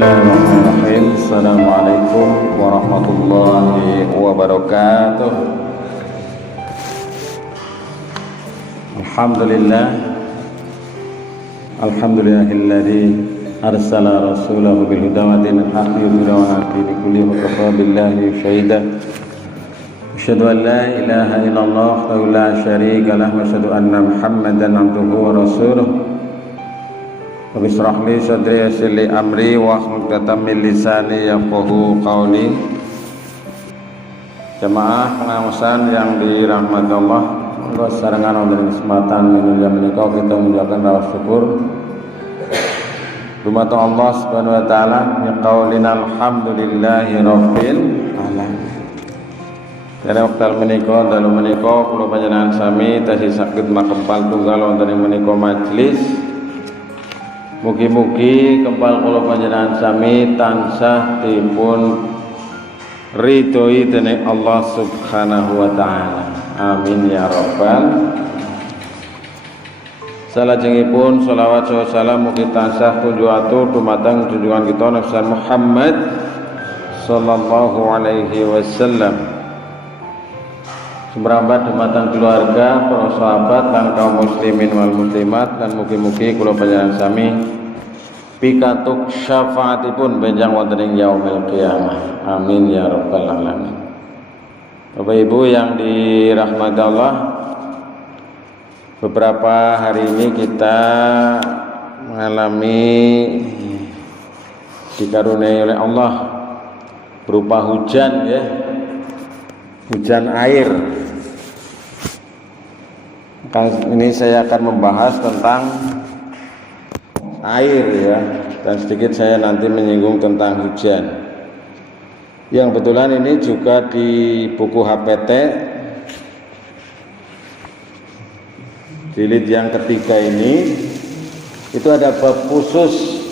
Bismillahirrahmanirrahim. Assalamualaikum warahmatullahi wabarakatuh. Alhamdulillahilladzi arsala rasulahu bil huda wa dinil haqqi yudhhirahu 'ala dini kullihi wa kafa billahi shahida. Asyhadu an la ilaha illallah wa la syarika lahu wa asyhadu anna Muhammadan 'abduhu wa rasuluh. Rabbi shrah li sadri wa yassir li amri wahlul 'uqdatam min lisani yafqahu qawli. Jamaah pengawasan yang dirahmati Allah, monggo sarengan wonten kesempatan menika menika kita mengucapkan rasa syukur dumateng Allah Subhanahu wa taala ya qaulina alhamdulillahi rabbil alamin. Pada wekdal menika dalu menika kula panjenengan sami tasih saged makempal tunggal wonten ing menika majelis. Mugi-mugi kempal kula panjenengan sami tansah dipun ridhoi dening Allah Subhanahu wa taala. Amin ya rabbal. Salajengipun sholawat salam mugi tansah kunjuatur dumateng junjungan kita Nabi Muhammad sallallahu alaihi wasallam. Semrambat dumateng keluarga, para sahabat lan kaum muslimin wal muslimat, dan mugi-mugi kula panjenengan sami pikatuk syafaatipun benjang wonten ing yaumil qiyamah. Amin ya rabbal alamin. Bapak Ibu yang dirahmati Allah, beberapa hari ini kita mengalami dikaruniai oleh Allah berupa hujan ya. Hujan air. Ini saya akan membahas tentang air ya, dan sedikit saya nanti menyinggung tentang hujan. Yang kebetulan ini juga di buku HPT jilid yang ketiga ini itu ada bab khusus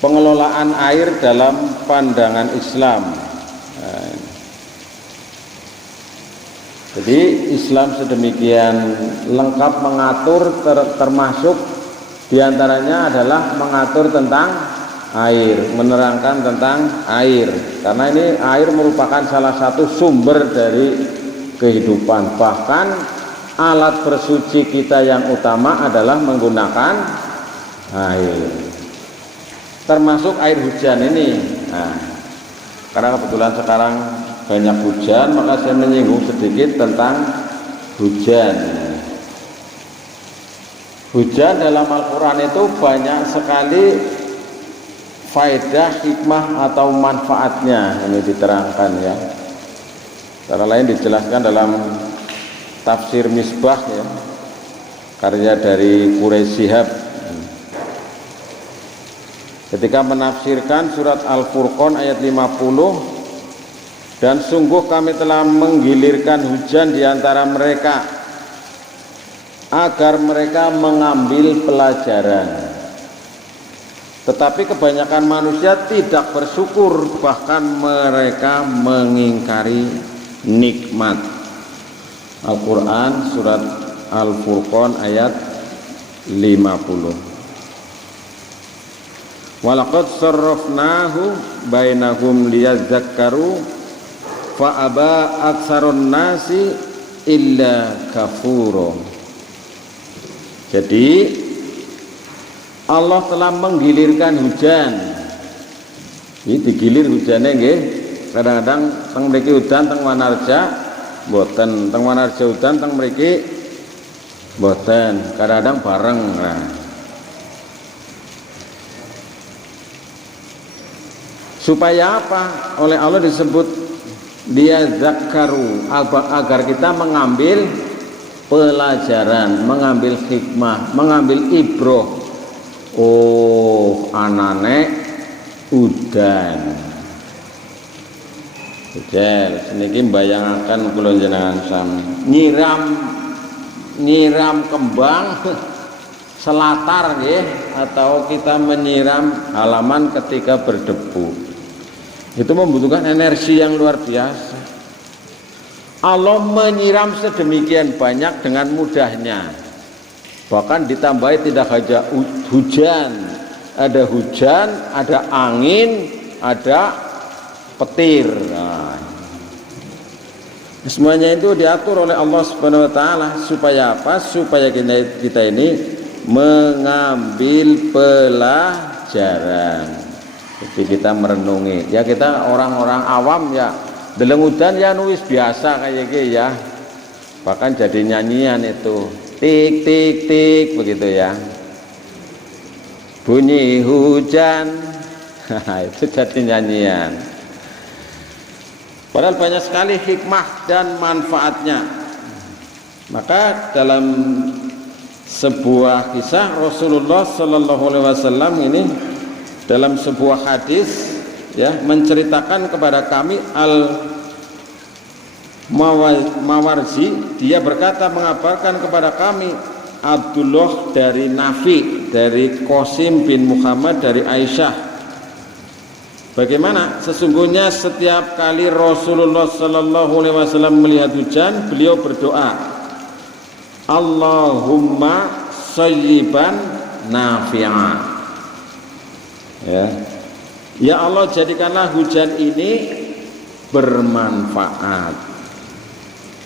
pengelolaan air dalam pandangan Islam. Jadi Islam sedemikian lengkap mengatur termasuk diantaranya adalah mengatur tentang air, menerangkan tentang air. Karena ini air merupakan salah satu sumber dari kehidupan. Bahkan alat bersuci kita yang utama adalah menggunakan air. Termasuk air hujan ini. Nah, karena kebetulan sekarang banyak hujan, maka saya menyinggung sedikit tentang hujan. Hujan dalam Al-Quran itu banyak sekali faedah, hikmah atau manfaatnya ini diterangkan ya. Cara lain dijelaskan dalam tafsir Misbah ya, karya dari Quraisy Shihab. Ketika menafsirkan surat Al-Furqan ayat 50, dan sungguh kami telah menggilirkan hujan di antara mereka agar mereka mengambil pelajaran. Tetapi kebanyakan manusia tidak bersyukur, bahkan mereka mengingkari nikmat. Al-Quran surat Al-Furqan ayat 50. Walaqad sarrafnahu bainahum liyadzakkaru fa'aba aksarun nasi illa kafuro. Jadi Allah telah menggilirkan hujan. Ini digilir hujannya nggih. Kadang-kadang teng mriki udan teng Wanarja mboten, teng Wanarja udan teng mriki mboten. Kadang-kadang bareng. Nah, supaya apa? Oleh Allah disebut dia zakaru, agar kita mengambil pelajaran, mengambil hikmah, mengambil ibroh. Oh, anane udan. Jel, seniki mbayangaken kula jenengan sami. Nyiram kembang selatar nggih, atau kita menyiram halaman ketika berdebu. Itu membutuhkan energi yang luar biasa. Allah menyiram sedemikian banyak dengan mudahnya. Bahkan ditambahi tidak saja hujan, ada hujan, ada angin, ada petir. Nah, semuanya itu diatur oleh Allah Subhanahu wa taala supaya apa? Supaya kita ini mengambil pelajaran. Jadi kita merenungi. Ya kita orang-orang awam ya deleng udan ya nulis biasa kayak gitu ya. Bahkan jadi nyanyian itu. Tik tik tik begitu ya. Bunyi hujan. Itu jadi nyanyian. Padahal banyak sekali hikmah dan manfaatnya. Maka dalam sebuah kisah Rasulullah Sallallahu Alaihi Wasallam ini dalam sebuah hadis ya menceritakan kepada kami Mawarzi, dia berkata mengabarkan kepada kami Abdullah dari Nafi, dari Qasim bin Muhammad, dari Aisyah. Bagaimana? Sesungguhnya setiap kali Rasulullah Sallallahu Alaihi Wasallam melihat hujan, beliau berdoa, Allahumma sayyiban nafi'a. Ya Allah, jadikanlah hujan ini bermanfaat.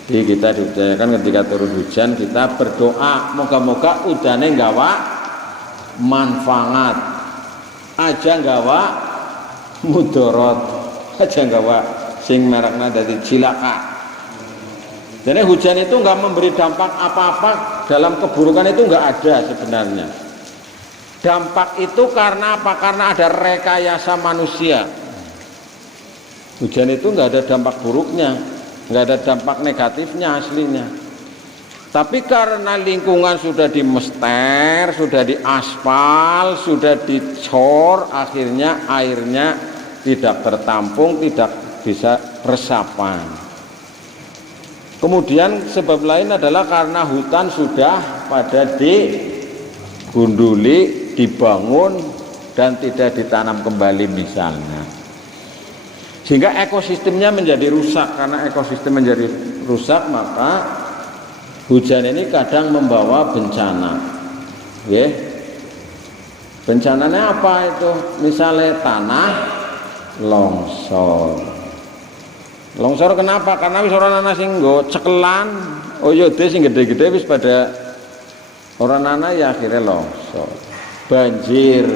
Jadi kita diudayakan ketika turun hujan kita berdoa, moga-moga udane nggawa manfaat, aja nggawa mudorot, aja nggawa sing merekna dadi cilaka. Jadi hujan itu enggak memberi dampak apa-apa dalam keburukan, itu enggak ada sebenarnya. Dampak itu karena apa? Karena ada rekayasa manusia. Hujan itu enggak ada dampak buruknya, enggak ada dampak negatifnya aslinya. Tapi karena lingkungan sudah dimester, sudah diaspal, sudah dicor, akhirnya airnya tidak tertampung, tidak bisa resapan. Kemudian sebab lain adalah karena hutan sudah pada digunduli, dibangun dan tidak ditanam kembali misalnya. Sehingga ekosistemnya menjadi rusak. Karena ekosistem menjadi rusak, maka hujan ini kadang membawa bencana. Bencananya apa itu? Misalnya tanah longsor. Longsor kenapa? Karena wis ora ana sing nggo cekelan, oyode sing gede-gede wis pada ora ana, ya akhirnya longsor. Banjir.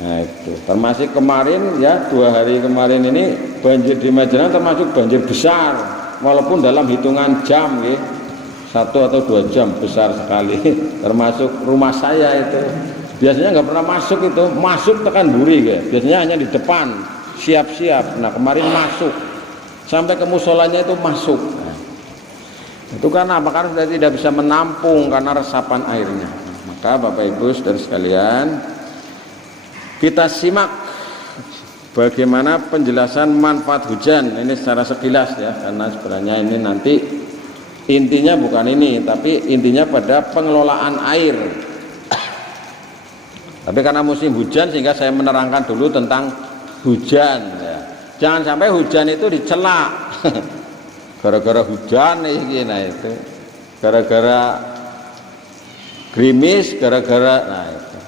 Nah itu termasuk kemarin ya, 2 hari kemarin ini banjir di Magelang termasuk banjir besar, walaupun dalam hitungan jam 1 atau 2 jam besar sekali. Termasuk rumah saya itu biasanya nggak pernah masuk, itu masuk tekan buri biasanya hanya di depan siap-siap. Nah kemarin masuk sampai ke musolanya itu masuk. Nah, itu karena apa? Karena sudah tidak bisa menampung karena resapan airnya. Maka Bapak Ibu saudara sekalian, kita simak bagaimana penjelasan manfaat hujan ini secara sekilas ya, karena sebenarnya ini nanti intinya bukan ini, tapi intinya pada pengelolaan air. Tapi karena musim hujan sehingga saya menerangkan dulu tentang hujan ya. Jangan sampai hujan itu dicela gara-gara hujan nah itu gara-gara gerimis, gara-gara nah itu.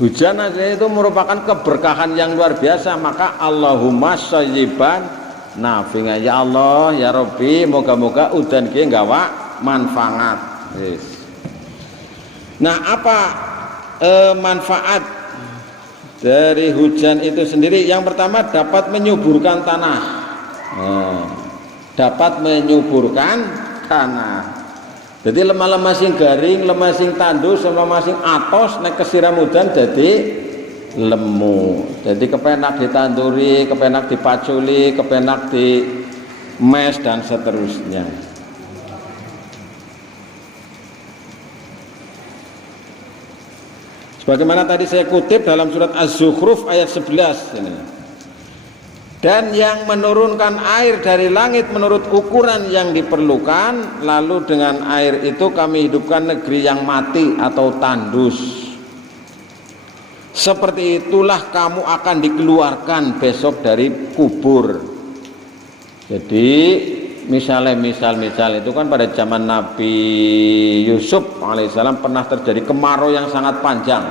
Hujan aja itu merupakan keberkahan yang luar biasa. Maka Allahumma sayyiban nafi'a, ya Allah ya Rabbi, moga-moga udan ki nggawa manfaat. Yes. Nah apa manfaat dari hujan itu sendiri? Yang pertama, dapat menyuburkan tanah. Dapat menyuburkan tanah. Jadi lemah-lemah sing garing, lemah sing tandus, lemah sing atos nek kesiram udan jadi lemu. Jadi kepenak ditanduri, kepenak dipaculi, kepenak di mes dan seterusnya. Sebagaimana tadi saya kutip dalam surat Az-Zukhruf ayat 11 ini. Dan yang menurunkan air dari langit menurut ukuran yang diperlukan, lalu dengan air itu kami hidupkan negeri yang mati atau tandus. Seperti itulah kamu akan dikeluarkan besok dari kubur. Jadi misal itu kan pada zaman Nabi Yusuf alaihissalam pernah terjadi kemarau yang sangat panjang.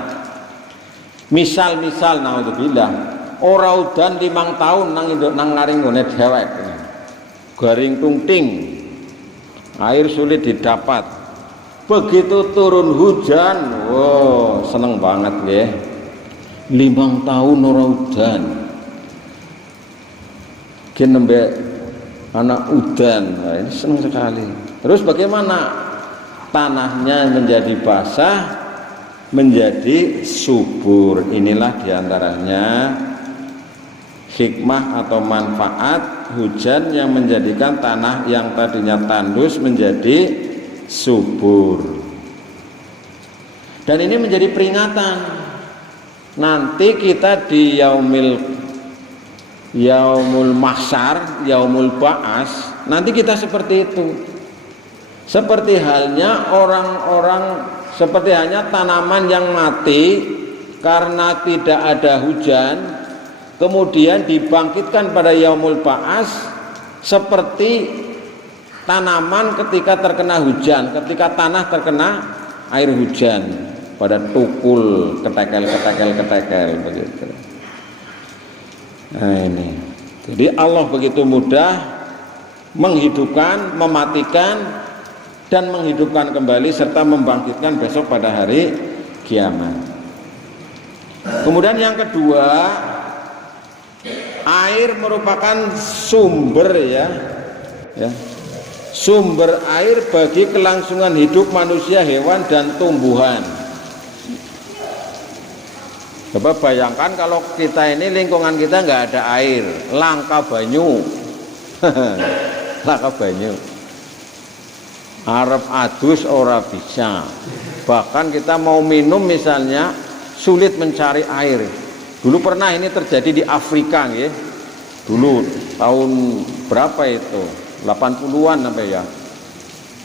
Misal naudzubillah, ora udan 5 tahun nang ngaring ngene dhewek. Garing tungting. Air sulit didapat. Begitu turun hujan, wow, seneng banget nggih. 5 tahun ora udan. Ki nembe anak udan, nah, ini seneng sekali. Terus bagaimana? Tanahnya menjadi basah, menjadi subur. Inilah diantaranya hikmah atau manfaat hujan yang menjadikan tanah yang tadinya tandus menjadi subur. Dan ini menjadi peringatan. Nanti kita di yaumul mahsyar, yaumul ba'as, nanti kita seperti itu. Seperti halnya seperti halnya tanaman yang mati karena tidak ada hujan, kemudian dibangkitkan pada yaumul ba'as, seperti tanaman ketika terkena hujan, ketika tanah terkena air hujan, pada tukul, ketekel begitu. Nah ini, jadi Allah begitu mudah menghidupkan, mematikan, dan menghidupkan kembali serta membangkitkan besok pada hari kiamat. Kemudian yang kedua, air merupakan sumber ya, sumber air bagi kelangsungan hidup manusia, hewan, dan tumbuhan. Coba bayangkan kalau kita ini lingkungan kita nggak ada air, langka banyu, langka banyu. Arep adus ora bisa. Bahkan kita mau minum misalnya sulit mencari air. Dulu pernah ini terjadi di Afrika ya. Dulu tahun berapa itu? 80-an sampai ya.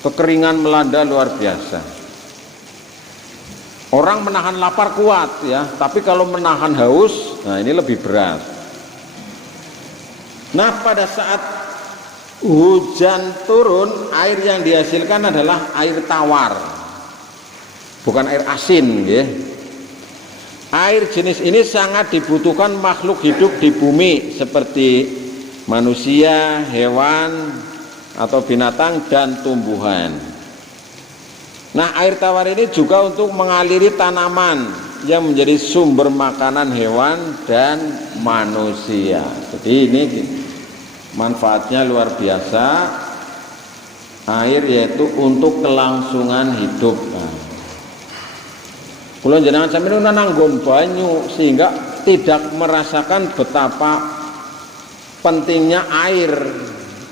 Kekeringan melanda luar biasa. Orang menahan lapar kuat ya, tapi kalau menahan haus, nah ini lebih berat. Nah, pada saat hujan turun, air yang dihasilkan adalah air tawar, bukan air asin ya. Air jenis ini sangat dibutuhkan makhluk hidup di bumi seperti manusia, hewan atau binatang, dan tumbuhan. Nah, air tawar ini juga untuk mengaliri tanaman yang menjadi sumber makanan hewan dan manusia. Jadi ini manfaatnya luar biasa, air yaitu untuk kelangsungan hidup. Kalau jenengan sampeyan nanggon banyu sehingga tidak merasakan betapa pentingnya air.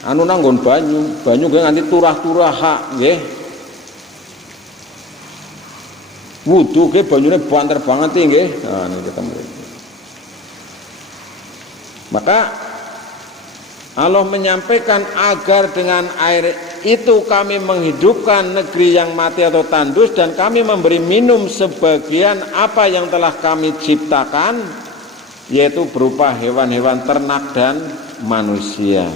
Anu nanggon banyu nganti turah-turah hak nggih. Wudu nggih banyune banter banget nggih. Nah niki kita maka Allah menyampaikan agar dengan air itu kami menghidupkan negeri yang mati atau tandus, dan kami memberi minum sebagian apa yang telah kami ciptakan, yaitu berupa hewan-hewan ternak dan manusia.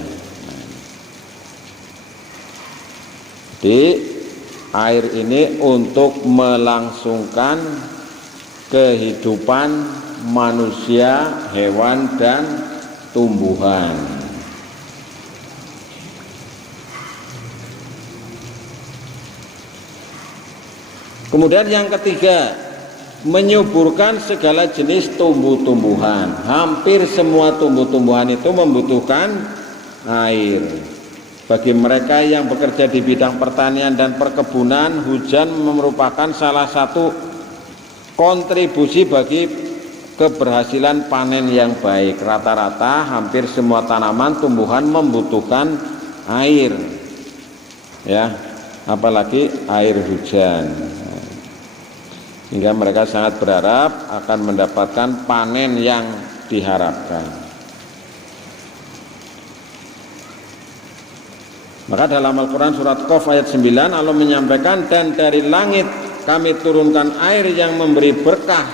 Jadi air ini untuk melangsungkan kehidupan manusia, hewan, dan tumbuhan. Kemudian yang ketiga, menyuburkan segala jenis tumbuh-tumbuhan. Hampir semua tumbuh-tumbuhan itu membutuhkan air. Bagi mereka yang bekerja di bidang pertanian dan perkebunan, hujan merupakan salah satu kontribusi bagi keberhasilan panen yang baik. Rata-rata hampir semua tanaman, tumbuhan membutuhkan air. Ya, apalagi air hujan. Hingga mereka sangat berharap akan mendapatkan panen yang diharapkan. Maka dalam Al-Quran surat Qaf ayat 9 Allah menyampaikan, dan dari langit kami turunkan air yang memberi berkah,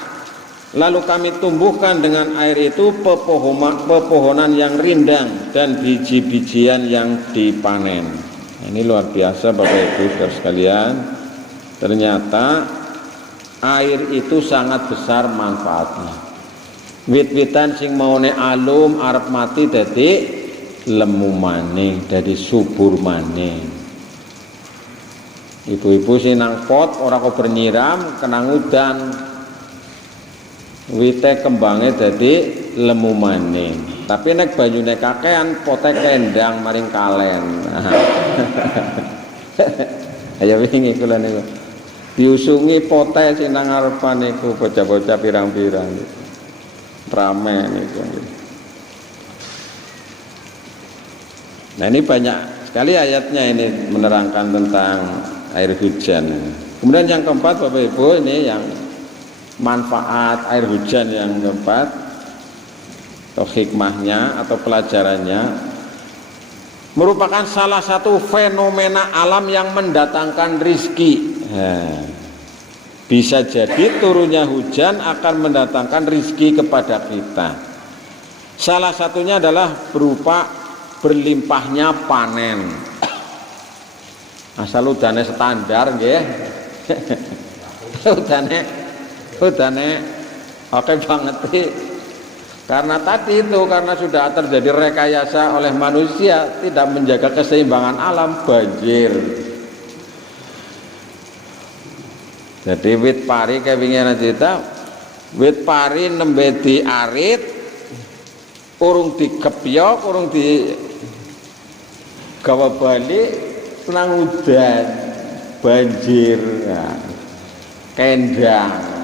lalu kami tumbuhkan dengan air itu pepohonan yang rindang dan biji-bijian yang dipanen. Ini luar biasa Bapak Ibu saudara sekalian. Ternyata air itu sangat besar manfaatnya. Wit-witan sing maune alum arep mati dadi lemu maning, dadi subur maning. Ibu-ibu sing nang pot ora kok bernyiram kena udan, wite kembange dadi lemu maning. Tapi nek banyune kakean pote kendang maring kalen. Ayo wingi kula niku. Diusungi pote sing nang ngarepan niku bocah-bocah pirang-pirang. Rame niku. Nah, ini banyak sekali ayatnya ini menerangkan tentang air hujan. Kemudian yang keempat Bapak Ibu, ini yang manfaat air hujan yang keempat atau hikmahnya atau pelajarannya merupakan salah satu fenomena alam yang mendatangkan rizki. Bisa jadi turunnya hujan akan mendatangkan rizki kepada kita. Salah satunya adalah berupa berlimpahnya panen. Asal udane standar nggih. udane oke banget sih. Karena tadi itu karena sudah terjadi rekayasa oleh manusia tidak menjaga keseimbangan alam, banjir. Jadi wit pari kayak wingi cerita, wit pari nembe diarit urung dikepiok, urung di gawa balik tenang udan, banjir, nah, kendang.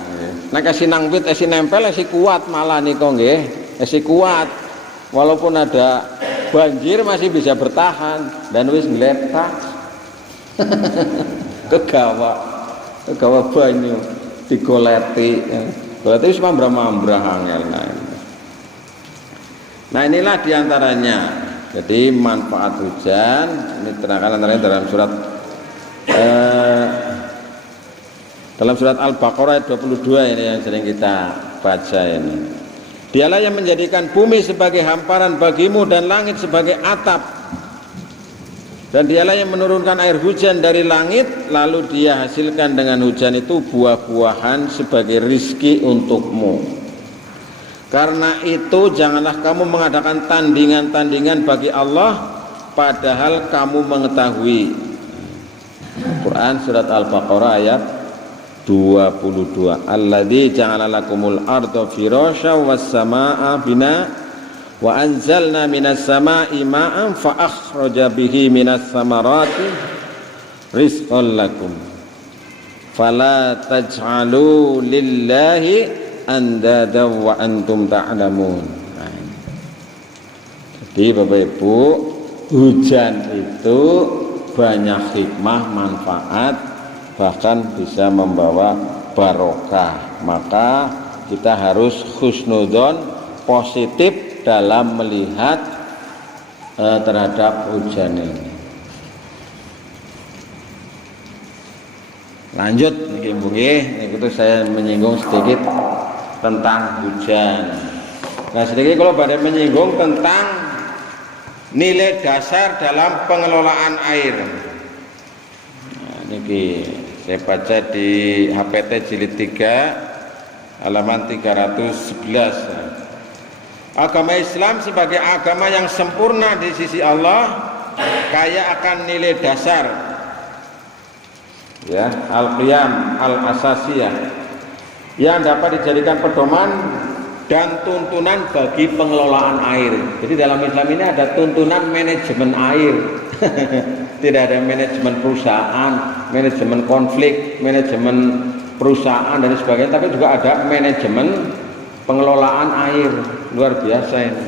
Nah kasih nang wit esi nempel esi kuat malah nih kok nggih, esi kuat. Walaupun ada banjir masih bisa bertahan dan wis ngletak. kegawa banyu digoleti. Goleti wis mambrah-mambrah angel. Nah inilah diantaranya. Jadi manfaat hujan ini terangkan antaranya dalam surat Al-Baqarah ayat 22 ini yang sering kita baca ini. Dialah yang menjadikan bumi sebagai hamparan bagimu dan langit sebagai atap. Dan dialah yang menurunkan air hujan dari langit, lalu dia hasilkan dengan hujan itu buah-buahan sebagai rizki untukmu. Karena itu janganlah kamu mengadakan tandingan-tandingan bagi Allah padahal kamu mengetahui. Quran surat Al-Baqarah ayat 22. Alladzi ja'ala lakumul arda firasya was samaa'a bina wa anzalna minas samaa'i ma'an fa akhraja bihi minas samarati rizqan lakum. Fala taj'alu lillahi andada wa antum ta'lamun. Jadi Bapak Ibu, hujan itu banyak hikmah, manfaat, bahkan bisa membawa barokah. Maka kita harus husnudzon, positif dalam melihat terhadap hujan ini. Lanjut nggih, itu saya menyinggung sedikit tentang hujan. Nah sedikit kalau pada menyinggung tentang nilai dasar dalam pengelolaan air. Nah, ini saya baca di HPT jilid 3 halaman 311. Agama Islam sebagai agama yang sempurna di sisi Allah kaya akan nilai dasar, ya, al-qiyam al-asasiyah, yang dapat dijadikan pedoman dan tuntunan bagi pengelolaan air. Jadi dalam Islam ini ada tuntunan manajemen air. Tidak ada manajemen perusahaan, manajemen konflik, manajemen perusahaan dan sebagainya, tapi juga ada manajemen pengelolaan air. Luar biasa ini.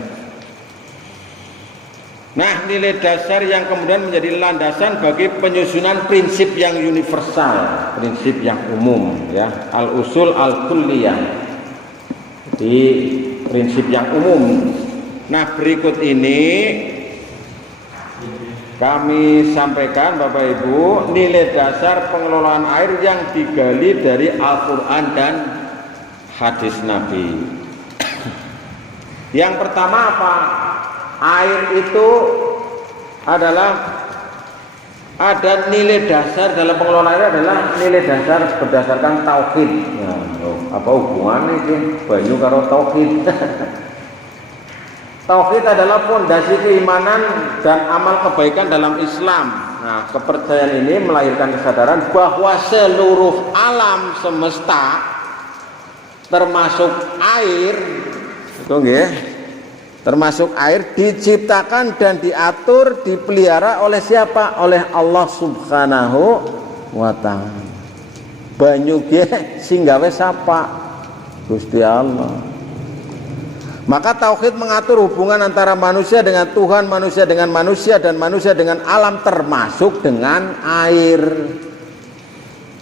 Nah, nilai dasar yang kemudian menjadi landasan bagi penyusunan prinsip yang universal, prinsip yang umum, ya, al-usul al-kulliyah. Jadi prinsip yang umum. Nah, berikut ini kami sampaikan Bapak Ibu nilai dasar pengelolaan air yang digali dari Al-Quran dan hadis Nabi. Yang pertama apa? Air itu adalah Ada nilai dasar dalam pengelolaan air adalah nilai dasar berdasarkan tauhid. Ya, apa hubungannya ini banyu karo tauhid? Tauhid adalah fondasi keimanan dan amal kebaikan dalam Islam. Nah, kepercayaan ini melahirkan kesadaran bahwa seluruh alam semesta termasuk air, itu nggih, termasuk air diciptakan dan diatur, dipelihara oleh siapa? Oleh Allah Subhanahu wa ta'ala. Banyu nggih sing gawe sapa? Gusti Allah. Maka tauhid mengatur hubungan antara manusia dengan Tuhan, manusia dengan manusia, dan manusia dengan alam, termasuk dengan air.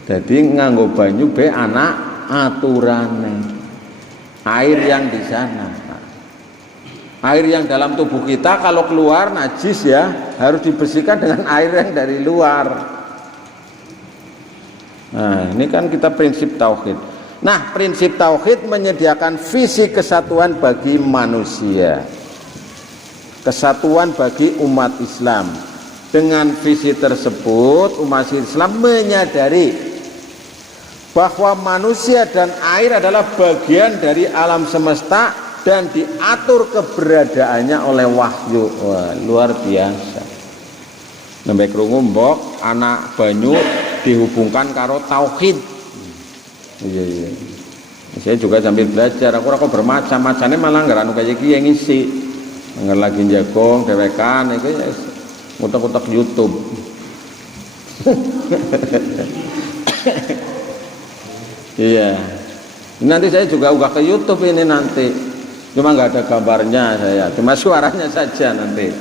Jadi nganggo banyu be anak aturane. Air yang di sana, air yang dalam tubuh kita kalau keluar najis ya harus dibersihkan dengan air yang dari luar. Nah, ini kan kita prinsip tauhid. Nah, prinsip tauhid menyediakan visi kesatuan bagi manusia, kesatuan bagi umat Islam. Dengan visi tersebut, umat Islam menyadari bahwa manusia dan air adalah bagian dari alam semesta dan diatur keberadaannya oleh wahyu. Wah, luar biasa. Nembe krungu mbok anak banyu dihubungkan karo tauhid. Iya. Saya juga sambil belajar, aku bermacam-macamnya malah nggak anu kayak gini yang ngisi, nggak lagi jagong, dewekan, itu ya ngutak-ngutak YouTube. Iya. Nanti saya juga unggah ke YouTube ini nanti, cuma nggak ada gambarnya saya, cuma suaranya saja nanti.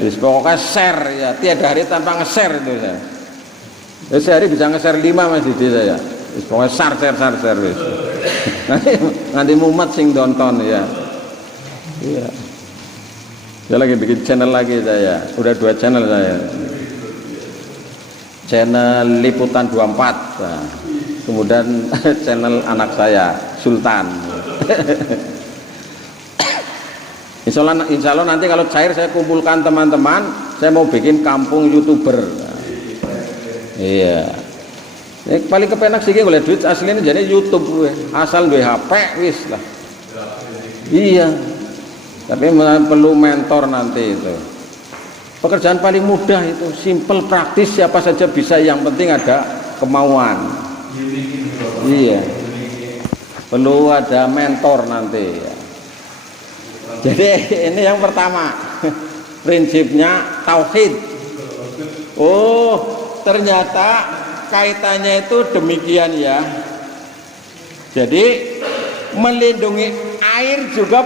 Jadi pokoknya share ya, tiada hari tanpa nge-share itu saya. Sehari bisa nge-share 5 masjid saya. Pokoknya share wis. Nanti mumet sing nonton ya. Iya. Saya lagi bikin channel lagi saya. Udah 2 channel saya. Channel Liputan 24. Nah, kemudian channel anak saya Sultan. Insya Allah nanti kalau cair saya kumpulkan teman-teman, saya mau bikin kampung YouTuber. Nah, iya. Paling kepenak sih oleh duit aslinya jadi YouTube gue. Asal gue HP wis lah. Iya. Tapi perlu mentor nanti itu. Pekerjaan paling mudah itu, simple, praktis, siapa saja bisa, yang penting ada kemauan. Iya. Perlu ada mentor nanti ya. Jadi ini yang pertama. Prinsipnya tauhid. Oh, ternyata kaitannya itu demikian ya. Jadi melindungi air juga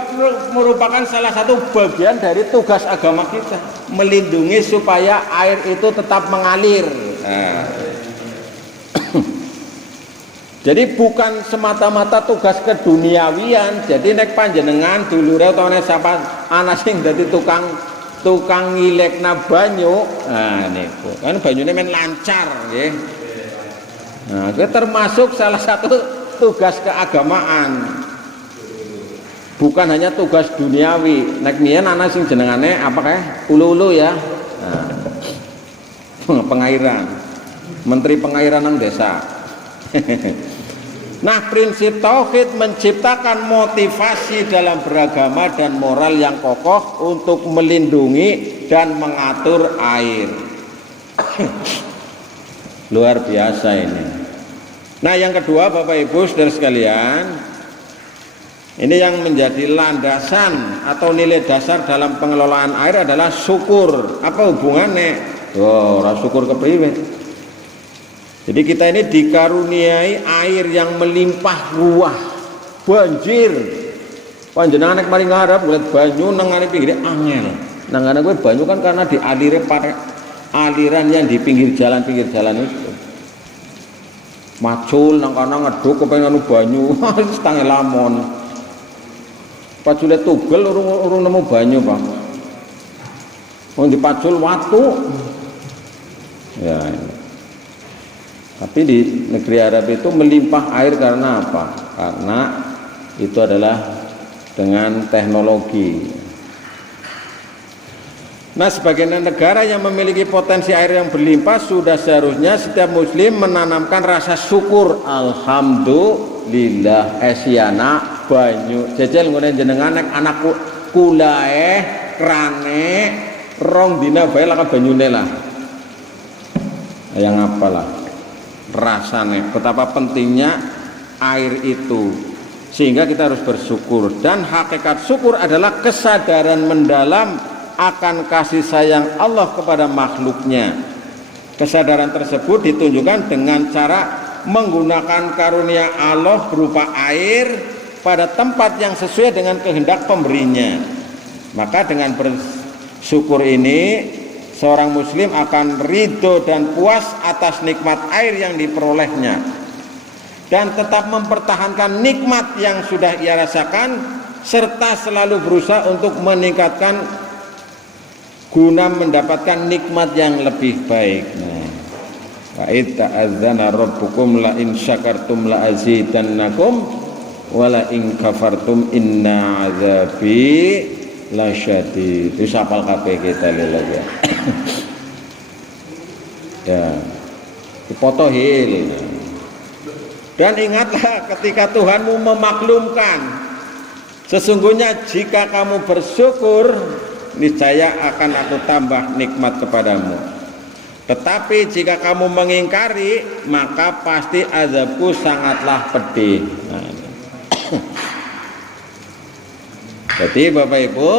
merupakan salah satu bagian dari tugas agama kita, melindungi supaya air itu tetap mengalir. Nah. Jadi bukan semata-mata tugas keduniawian. Jadi nek panjenengan dulure utawa sapa ana sing dadi tukang ngilekna banyu, nah niku kan banyune men lancar nggih. Nah, itu termasuk salah satu tugas keagamaan. Bukan hanya tugas duniawi. Nek miyen ana sing jenengane apa kae? Ulu-ulu ya. Nah, pengairan. Menteri pengairan nang desa. Nah, prinsip tauhid menciptakan motivasi dalam beragama dan moral yang kokoh untuk melindungi dan mengatur air. Luar biasa ini. Nah, yang kedua Bapak Ibu saudara sekalian, ini yang menjadi landasan atau nilai dasar dalam pengelolaan air adalah syukur. Apa hubungannya? Oh, syukur kepriwe? Jadi kita ini dikaruniai air yang melimpah ruah, banjir. Panjenengan nek mari ngarep golek banyu nang ngene pinggire angel. Nang ngene kuwi banyu kan karena dialire pakai aliran yang di pinggir jalan itu. Macul nang kana ngeduk kepengin anu banyu, wis tangi lamon. Pacule tugel urung nemu banyu, Pak. Wong dipacul watu. Ya. Tapi di negeri Arab itu melimpah air karena apa? Karena itu adalah dengan teknologi. Nah, sebagian negara yang memiliki potensi air yang berlimpah sudah seharusnya setiap muslim menanamkan rasa syukur. Alhamdulillah esiana banyu jajal ngene jenengan nek anakku kulae krane rong dina bae lah banyune lah. Yang apalah rasane betapa pentingnya air itu, sehingga kita harus bersyukur. Dan hakikat syukur adalah kesadaran mendalam akan kasih sayang Allah kepada makhluknya. Kesadaran tersebut ditunjukkan dengan cara menggunakan karunia Allah berupa air pada tempat yang sesuai dengan kehendak pemberinya. Maka dengan bersyukur ini seorang muslim akan ridho dan puas atas nikmat air yang diperolehnya, dan tetap mempertahankan nikmat yang sudah ia rasakan, serta selalu berusaha untuk meningkatkan guna mendapatkan nikmat yang lebih baik. Wa ta'adzana rabbukum la in syakartum la azidannakum wa la in kafartum inna azabi lasyadid. Itu sapal kabeh kita lagi. Ya. Dipotohil. Dan ingatlah ketika Tuhanmu memaklumkan, sesungguhnya jika kamu bersyukur niscaya akan aku tambah nikmat kepadamu. Tetapi jika kamu mengingkari, maka pasti azabku sangatlah pedih. Jadi Bapak Ibu,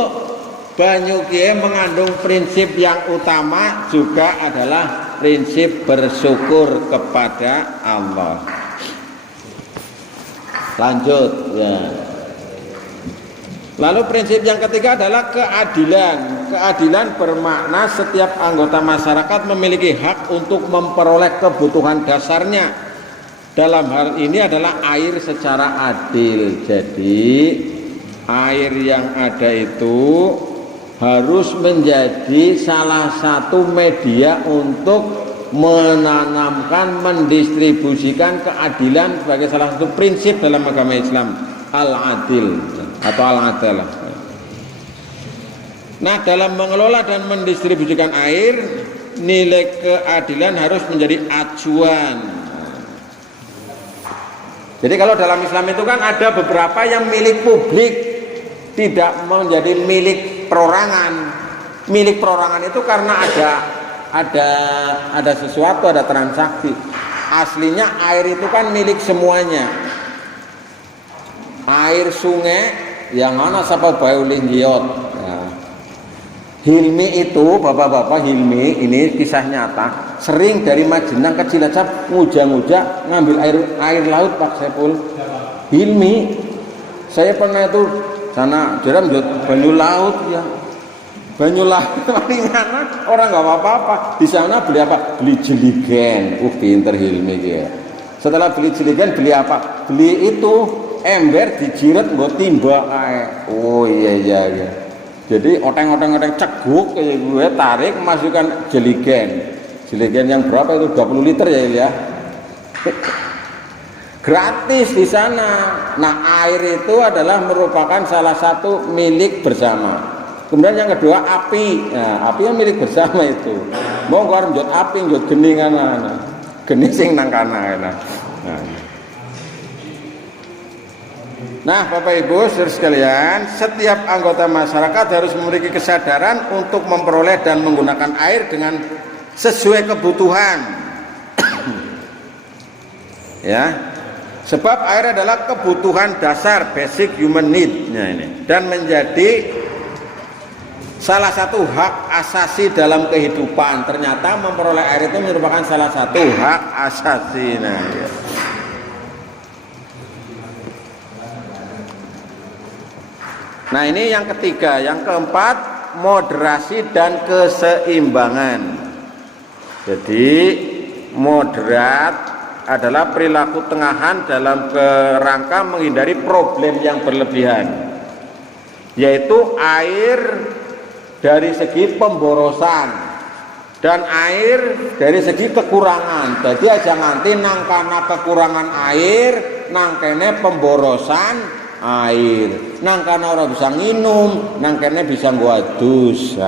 banyu kiai mengandung prinsip yang utama juga adalah prinsip bersyukur kepada Allah. Lanjut ya. Lalu prinsip yang ketiga adalah keadilan. Keadilan bermakna setiap anggota masyarakat memiliki hak untuk memperoleh kebutuhan dasarnya. Dalam hal ini adalah air secara adil. Jadi air yang ada itu harus menjadi salah satu media untuk menanamkan, mendistribusikan keadilan sebagai salah satu prinsip dalam agama Islam, al-adil atau al-adalah. Nah, dalam mengelola dan mendistribusikan air, nilai keadilan harus menjadi acuan. Jadi kalau dalam Islam itu kan ada beberapa yang milik publik, tidak menjadi milik perorangan. Milik perorangan itu karena ada sesuatu, ada transaksi. Aslinya air itu kan milik semuanya. Air sungai yang mana sapa bae giot. Nah, Hilmi itu, bapak-bapak, Hilmi ini kisah nyata, sering dari Majenang ke Cilacap nguja-nguja ngambil air laut Pak Saiful. Hilmi, saya pernah itu sana jalan banyu laut ya. Banyu laut mana orang nggak apa-apa. Di sana beli apa? Beli jeligen. Pinter Hilmi ya. Setelah beli jeligen beli apa? Beli itu ember dijiret buat timba air. Oh iya. Jadi oteng ceguk kayak gue tarik masukkan jeligen. Jeligen yang berapa itu 20 liter ya. Gratis di sana. Nah, air itu adalah merupakan salah satu milik bersama. Kemudian yang kedua api. Nah, api yang milik bersama itu. Mau gua njot api, njot geningan ana. Geni sing nang kana. Nah, Bapak Ibu saudara sekalian, setiap anggota masyarakat harus memiliki kesadaran untuk memperoleh dan menggunakan air dengan sesuai kebutuhan. Ya. Sebab air adalah kebutuhan dasar, basic human need-nya ini, dan menjadi salah satu hak asasi dalam kehidupan. Ternyata memperoleh air itu merupakan salah satu hak asasi. Nah, ini yang ketiga. Yang keempat, moderasi dan keseimbangan. Jadi moderat adalah perilaku tengahan dalam kerangka menghindari problem yang berlebihan, yaitu air dari segi pemborosan dan air dari segi kekurangan. Jadi aja nganti nang kana kekurangan air, nang kene pemborosan air, nang kana ora bisa nginum, nang kene bisa nggo adus.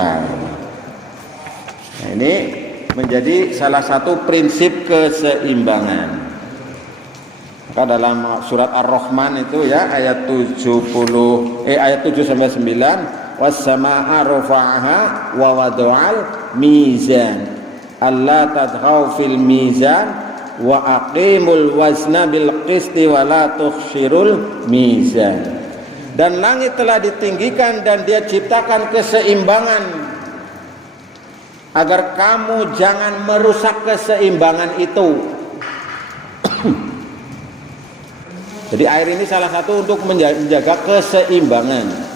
ini menjadi salah satu prinsip keseimbangan. Maka dalam surat Ar-Rahman itu ya ayat 7 sampai 9, was-samaa'a rafa'aha wa wada'al mizan alla tadghaw fil mizan wa aqimul wazna bil qisti wa la tukhsirul mizan. Dan langit telah ditinggikan dan Dia ciptakan keseimbangan agar kamu jangan merusak keseimbangan itu. Jadi air ini salah satu untuk menjaga keseimbangan.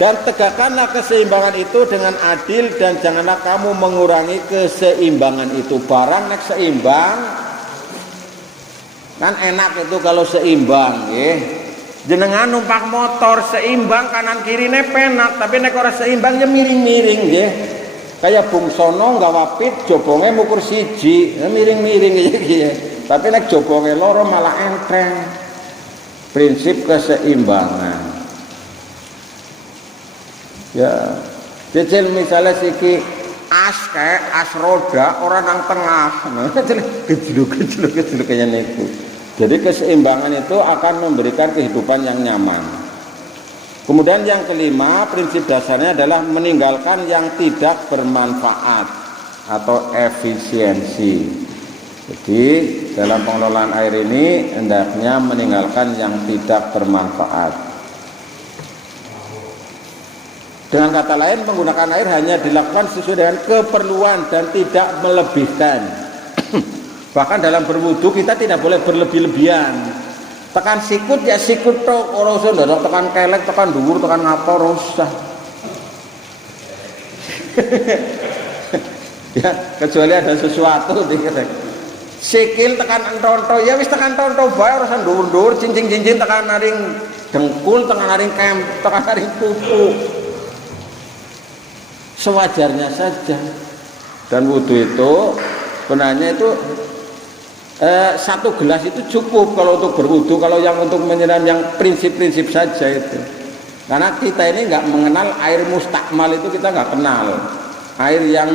Dan tegakkanlah keseimbangan itu dengan adil dan janganlah kamu mengurangi keseimbangan itu. Barang nek seimbang kan enak itu kalau seimbang, ya. Jenengan numpak motor seimbang kanan kirine penak, tapi nek ora seimbang ya miring-miring, ya. Kayak Bung Sono nggawa pit jobonge mukur siji, ya miring-miring ya. Tapi nek jobonge loro malah enteng. Prinsip keseimbangan. Ya, jejel misalnya siki as kayak as roda orang nang tengah, gejluk kayak niku. Jadi keseimbangan itu akan memberikan kehidupan yang nyaman. Kemudian yang kelima, prinsip dasarnya adalah meninggalkan yang tidak bermanfaat atau efisiensi. Jadi dalam pengelolaan air ini hendaknya meninggalkan yang tidak bermanfaat. Dengan kata lain, menggunakan air hanya dilakukan sesuai dengan keperluan dan tidak melebihkan. Bahkan dalam berwudu kita tidak boleh berlebih-lebihan. Tekan sikut ya sikut tok, ora usah ndok tekan kelek, tekan dhuwur, tekan ngapa ora usah. Ya, kecuali ada sesuatu dikira. Sikil tekan entonto, ya wis tekan entonto bae ora usah dhuwur-dhuwur, cincin-cincin tekan naring dengkul, tekan naring tekan naring kuku. Sewajarnya saja. Dan wudu itu sebenarnya itu satu gelas itu cukup kalau untuk berwudu. Kalau yang untuk menyiram yang prinsip-prinsip saja itu, karena kita ini nggak mengenal air mustakmal, itu kita nggak kenal air yang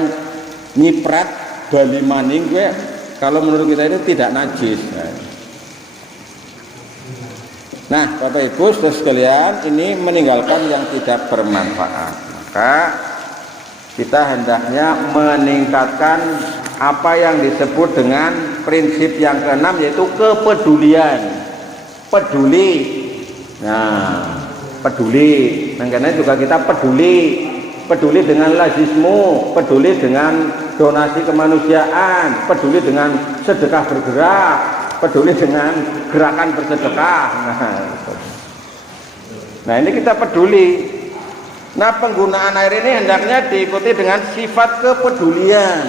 nyiprat bali maning gue. Kalau menurut kita itu tidak najis. Nah Bapak Ibu saudara sekalian, ini meninggalkan yang tidak bermanfaat. Maka kita hendaknya meningkatkan apa yang disebut dengan prinsip yang keenam, yaitu kepedulian. Peduli. Nah, peduli. Karena juga kita peduli dengan lazismu, peduli dengan donasi kemanusiaan, peduli dengan sedekah bergerak, peduli dengan gerakan bersedekah. Nah, ini kita peduli. Nah, penggunaan air ini hendaknya diikuti dengan sifat kepedulian.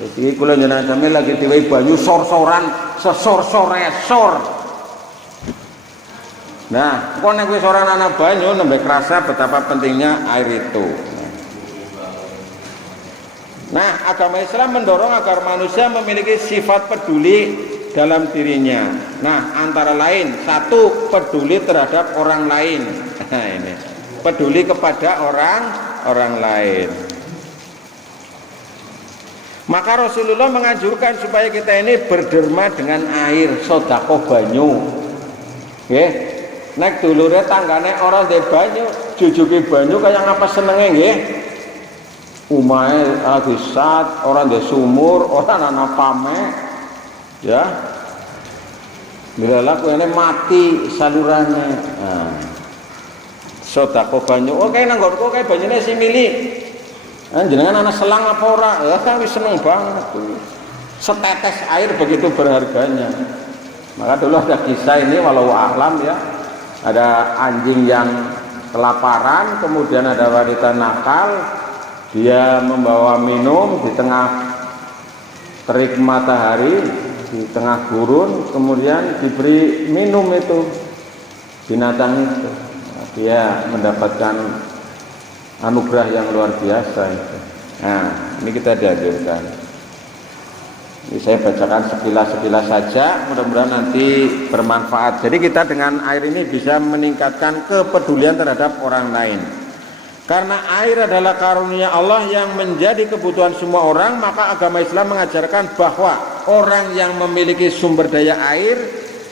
Jadi kula njenengan sampe lagi diwehi banyu sor-soran, sesor-soresor. Nah, kok nek wis ora ana banyu nembe kerasa betapa pentingnya air itu. Nah, agama Islam mendorong agar manusia memiliki sifat peduli dalam dirinya. Nah, antara lain, satu, peduli terhadap orang lain. Nah, ini peduli kepada orang lain. Maka Rasulullah menganjurkan supaya kita ini berderma dengan air, sedekah banyu. Nggih. Nek dulure tanggane ora ndek banyu, jujuki banyu kaya ngapa senenge nggih. Umahe lagi sat, ora ndek sumur, ora ana pame. Ya. Bila kuwi mati salurane. Nah. Sedekah banyu, oke nang nggonku kae banyune simili. Jenengan anak selang apa ora? Ya wis seneng banget. Setetes air begitu berharganya. Maka dulu ada kisah ini, walau a'lam ya. Ada anjing yang kelaparan, kemudian ada wanita nakal, dia membawa minum di tengah terik matahari, di tengah gurun, kemudian diberi minum itu binatang itu. Dia mendapatkan anugerah yang luar biasa itu. Nah, ini kita dianjurkan. Ini saya bacakan sekilas-sekilas saja, mudah-mudahan nanti bermanfaat. Jadi kita dengan air ini bisa meningkatkan kepedulian terhadap orang lain. Karena air adalah karunia Allah yang menjadi kebutuhan semua orang, maka agama Islam mengajarkan bahwa orang yang memiliki sumber daya air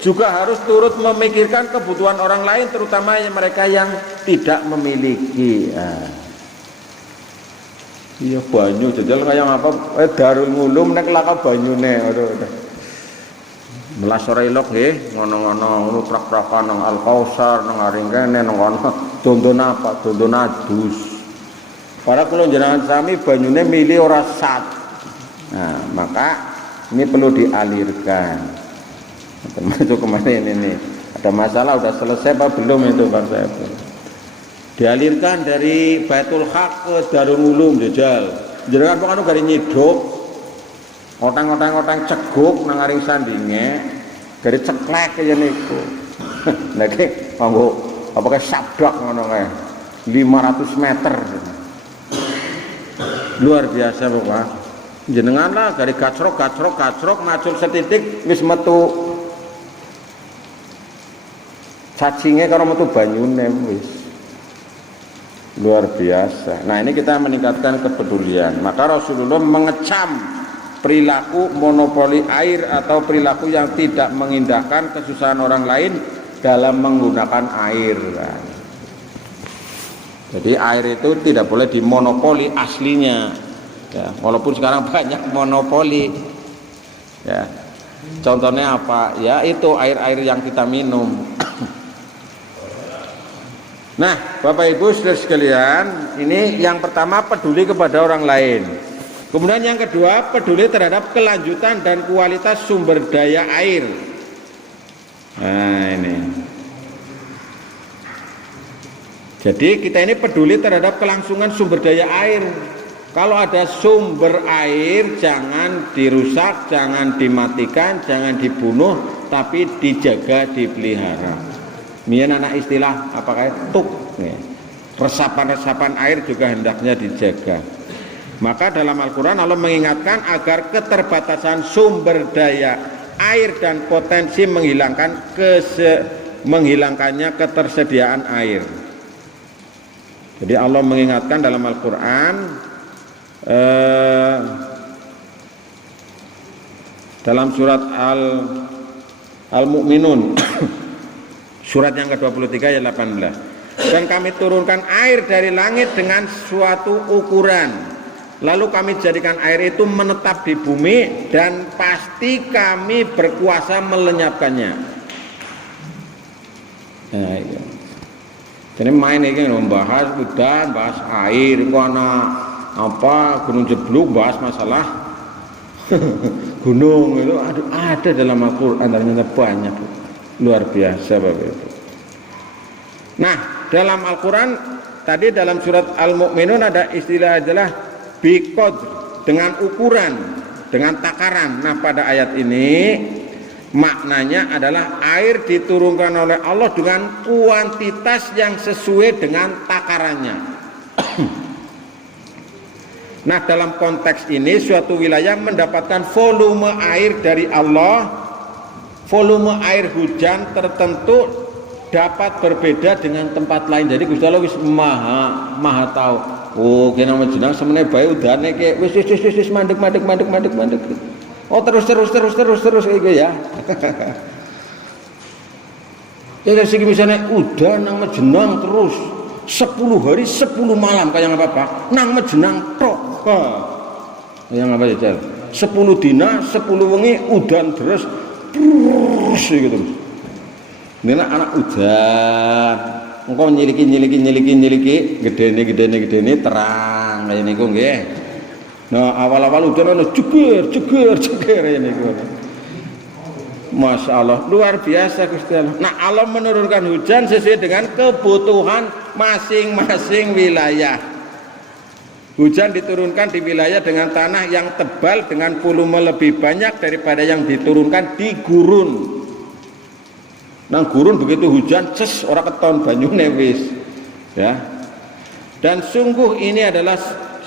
juga harus turut memikirkan kebutuhan orang lain, terutama mereka yang tidak memiliki. Iya banyu jajal kayak apa? Darul Ngulum nek laka banyune. Melas ora elok nggih, ngono-ngono prak-prakan nang Al-Kausar nang aring kene nang kono. Dondon apa? Dondon adus. Para kula jenengan sami banyune milih ora sat. Nah, maka ini perlu dialirkan. Termasuk kemarin ini ada masalah udah selesai apa belum itu Pak saya? Dialirkan dari Baitul Haq ke Darul Ulum jajal. Jenengan kok anu gari nyiduk. Otang-otang ceguk nang aring sandinge, gari ceklek kaya niku. Lah iki kanggo apa kae sabdak ngono kae. 500 meter. Luar biasa Bapak. Jenengan lah gari gacrok macul setitik wis metu cacinge karo metu banyune wis. Luar biasa. Nah ini kita meningkatkan kepedulian. Maka Rasulullah mengecam perilaku monopoli air atau perilaku yang tidak mengindahkan kesusahan orang lain dalam menggunakan air. Jadi air itu tidak boleh dimonopoli aslinya. Ya, walaupun sekarang banyak monopoli. Ya, contohnya apa? Ya itu air-air yang kita minum. Nah, Bapak Ibu saudara sekalian, ini yang pertama peduli kepada orang lain. Kemudian yang kedua, peduli terhadap kelanjutan dan kualitas sumber daya air. Nah, ini. Jadi kita ini peduli terhadap kelangsungan sumber daya air. Kalau ada sumber air, jangan dirusak, jangan dimatikan, jangan dibunuh, tapi dijaga, dipelihara. Mian anak istilah apakah tuk resapan-resapan air juga hendaknya dijaga. Maka dalam Al-Quran Allah mengingatkan agar keterbatasan sumber daya air dan potensi menghilangkannya ketersediaan air. Jadi Allah mengingatkan dalam Al-Quran dalam surat Al-Mu'minun surat yang ke-23 ayat 18. Dan kami turunkan air dari langit dengan suatu ukuran. Lalu kami jadikan air itu menetap di bumi dan pasti kami berkuasa melenyapkannya. Nah, iya. Jadi main ini membahas udan, bahas air, karena apa Gunung Jebluk, bahas masalah gunung itu ada dalam Al-Quran, ternyata banyak. Luar biasa Bapak Ibu. Nah, dalam Al-Quran tadi dalam surat Al-Mu'minun ada istilah adalah biqadr, dengan ukuran, dengan takaran. Nah, pada ayat ini maknanya adalah air diturunkan oleh Allah dengan kuantitas yang sesuai dengan takarannya. Nah, dalam konteks ini suatu wilayah mendapatkan volume air dari Allah. Volume air hujan tertentu dapat berbeda dengan tempat lain. Jadi Gusti Allah wis maha tahu. Oh, kena jenang semene bae udane ke wis mandek. Oh, terus iki ya. Ya sing misalnya udan nang Mejenang terus 10 hari 10 malam kayak apa nang Mejenang tok. Yang apa ya, 10 dina 10 wengi udan terus gitu. Ini anak udan, engkau nyiliki, gedene terang kayak niku nggih. Nah awal-awal udan ono jeger ya niku. Masya Allah, luar biasa Gusti Allah. Nah Allah menurunkan hujan sesuai dengan kebutuhan masing-masing wilayah. Hujan diturunkan di wilayah dengan tanah yang tebal dengan volume lebih banyak daripada yang diturunkan di gurun. Nang gurun begitu hujan ces ora keton banyune wis. Ya. Dan sungguh ini adalah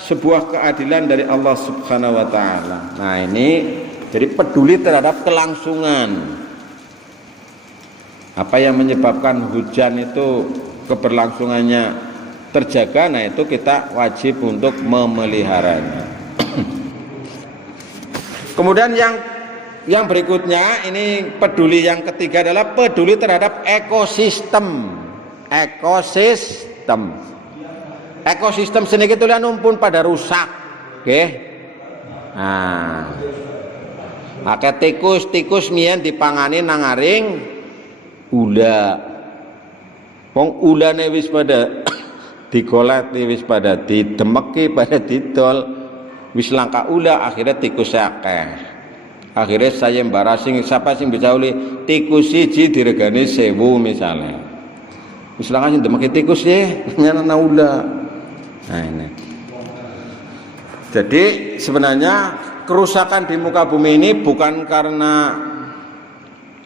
sebuah keadilan dari Allah Subhanahu wa taala. Nah, ini jadi peduli terhadap kelangsungan. Apa yang menyebabkan hujan itu keberlangsungannya terjaga, nah itu kita wajib untuk memeliharanya. Kemudian yang berikutnya, ini peduli yang ketiga adalah peduli terhadap ekosistem. Ekosistem sedikit tulian umpun pada rusak, oke? Nah, pakai tikus mien dipangani nangaring ula. Wong ulane wis pada digolet, wis pada didemeki, pada didol, wis langka ula, akhirnya tikus akeh. Akhirnya saya embarrassing, siapa sing bisa uli tikus siji diregani 1000 misalnya. Wis langka sing demeki tikus ya, nyana ula. Nah ini. Jadi sebenarnya kerusakan di muka bumi ini bukan karena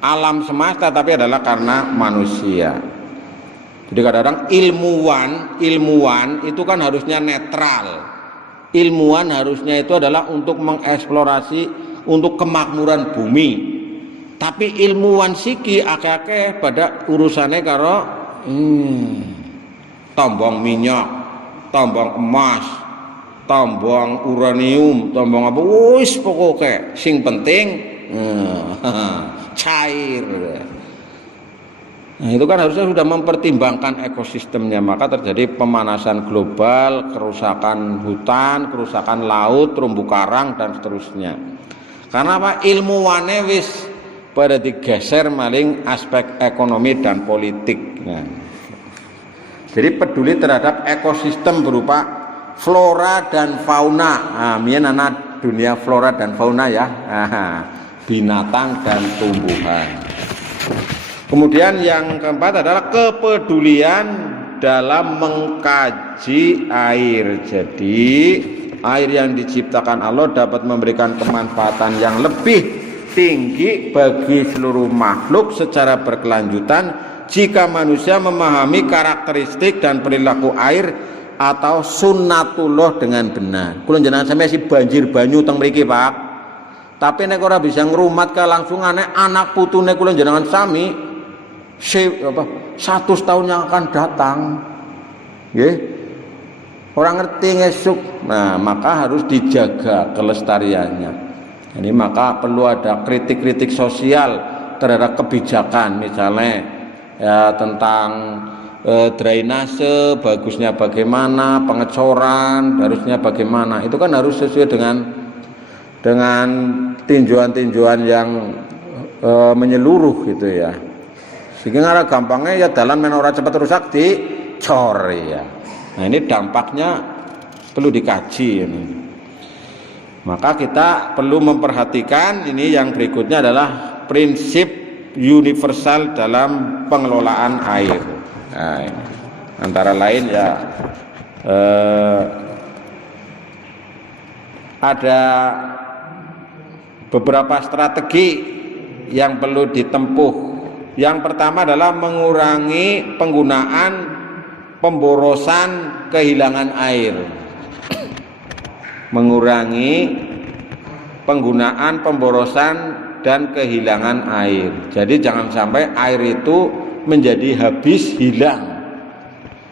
alam semesta, tapi adalah karena manusia. Jadi kadang-kadang ilmuwan itu kan harusnya netral. Ilmuwan harusnya itu adalah untuk mengeksplorasi untuk kemakmuran bumi. Tapi ilmuwan siki akeh-akeh pada urusannya karo tombong minyak, tombong emas, tombong uranium, tombong apa, wis pokoknya sing penting cair. Nah, itu kan harusnya sudah mempertimbangkan ekosistemnya, maka terjadi pemanasan global, kerusakan hutan, kerusakan laut, terumbu karang dan seterusnya. Karena apa? Ilmuwannya wis pada digeser maling aspek ekonomi dan politik. Nah, jadi peduli terhadap ekosistem berupa flora dan fauna. Nah, mien anak dunia flora dan fauna ya, binatang dan tumbuhan. Kemudian yang keempat adalah kepedulian dalam mengkaji air. Jadi air yang diciptakan Allah dapat memberikan kemanfaatan yang lebih tinggi bagi seluruh makhluk secara berkelanjutan jika manusia memahami karakteristik dan perilaku air atau sunnatullah dengan benar. Kula jenengan sampe si banjir banyu teng mriki, Pak. Tapi nek ora bisa ngrumat kelangsungane anak putune kula jenengan sami 100 tahun yang akan datang, nggih. Orang ngerti ngesuk. Nah, maka harus dijaga kelestariannya. Ini maka perlu ada kritik-kritik sosial terhadap kebijakan, misalnya ya tentang drainase bagusnya bagaimana, pengecoran harusnya bagaimana. Itu kan harus sesuai dengan tinjauan-tinjauan yang menyeluruh gitu ya. Sehingga ngara gampangnya ya dalan men ora cepat rusak dicor ya. Nah, ini dampaknya perlu dikaji ini. Maka kita perlu memperhatikan ini yang berikutnya adalah prinsip universal dalam pengelolaan air. Nah, ini. Antara lain ya ada beberapa strategi yang perlu ditempuh. Yang pertama adalah mengurangi penggunaan pemborosan kehilangan air. Mengurangi penggunaan pemborosan dan kehilangan air. Jadi jangan sampai air itu menjadi habis hilang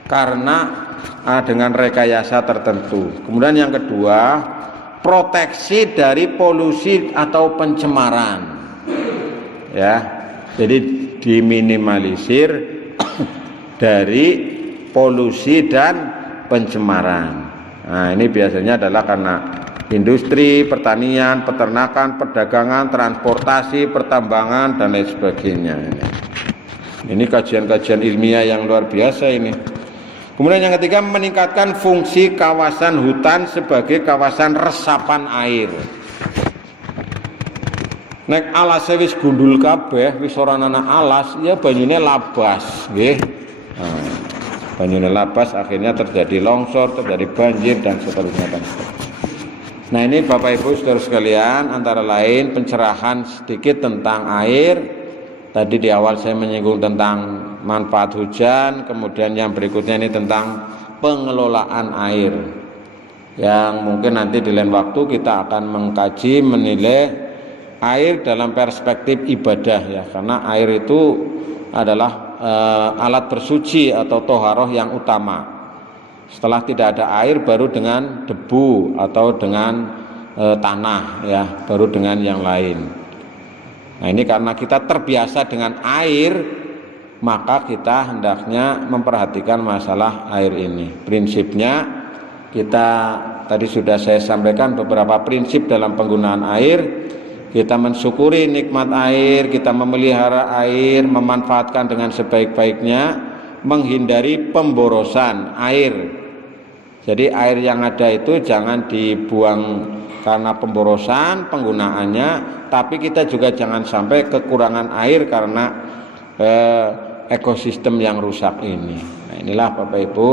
karena dengan rekayasa tertentu. Kemudian yang kedua, proteksi dari polusi atau pencemaran. Ya. Jadi diminimalisir dari polusi dan pencemaran. Nah, ini biasanya adalah karena industri, pertanian, peternakan, perdagangan, transportasi, pertambangan dan lain sebagainya. Ini kajian-kajian ilmiah yang luar biasa ini. Kemudian yang ketiga, meningkatkan fungsi kawasan hutan sebagai kawasan resapan air. Nek alas wis gundul kabeh, wis ora ana alas, ya banyune labas, nggih. Nah, banyune labas akhirnya terjadi longsor, terjadi banjir dan seterusnya. Nah, ini Bapak Ibu Saudara sekalian, antara lain pencerahan sedikit tentang air. Tadi di awal saya menyinggung tentang manfaat hujan, kemudian yang berikutnya ini tentang pengelolaan air. Yang mungkin nanti di lain waktu kita akan mengkaji, menilai air dalam perspektif ibadah ya, karena air itu adalah alat bersuci atau toharoh yang utama. Setelah tidak ada air baru dengan debu atau dengan tanah ya, baru dengan yang lain. Nah, ini karena kita terbiasa dengan air, maka kita hendaknya memperhatikan masalah air ini. Prinsipnya kita tadi sudah saya sampaikan beberapa prinsip dalam penggunaan air. Kita mensyukuri nikmat air, kita memelihara air, memanfaatkan dengan sebaik-baiknya, menghindari pemborosan air. Jadi air yang ada itu jangan dibuang karena pemborosan penggunaannya, tapi kita juga jangan sampai kekurangan air karena ekosistem yang rusak ini. Nah, inilah Bapak Ibu,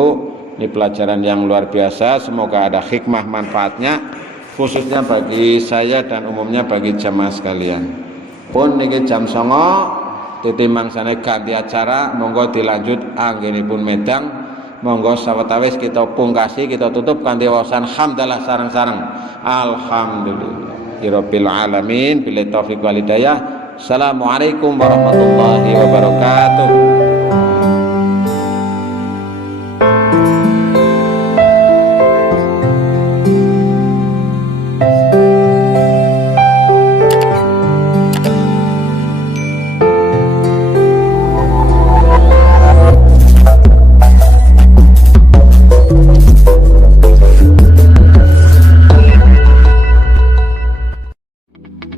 ini pelajaran yang luar biasa, semoga ada hikmah manfaatnya khususnya bagi saya dan umumnya bagi jamaah sekalian. Pun niki jam 09.00 titi mangsane ganti acara, monggo dilanjut anggenipun medang. Monggo sawetawis kita pungkasi, kita tutup kanthi wawasan hamdalah sareng-sareng. Alhamdulillahirabbil alamin, billahi taufiq wal hidayah. Assalamualaikum warahmatullahi wabarakatuh.